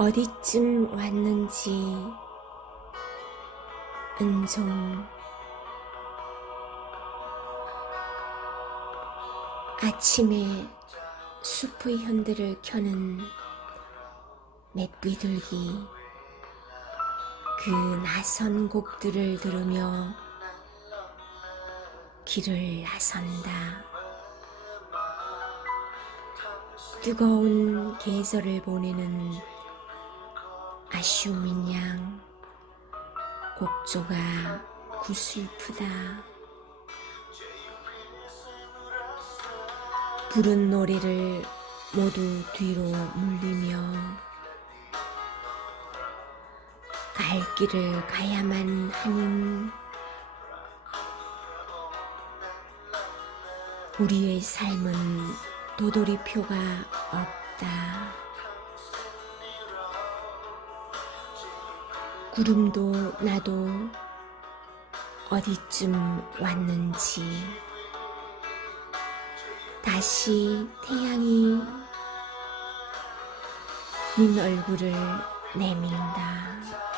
어디쯤 왔는지 은종 아침에 숲의 현대를 켜는 맷비둘기 그 낯선 곡들을 들으며 길을 나선다. 뜨거운 계절을 보내는 아쉬움인 양 곡조가 구슬프다. 부른 노래를 모두 뒤로 물리며 갈 길을 가야만 하는 우리의 삶은 도돌이표가 없다. 구름도 나도 어디쯤 왔는지 다시 태양이 네 얼굴을 내민다.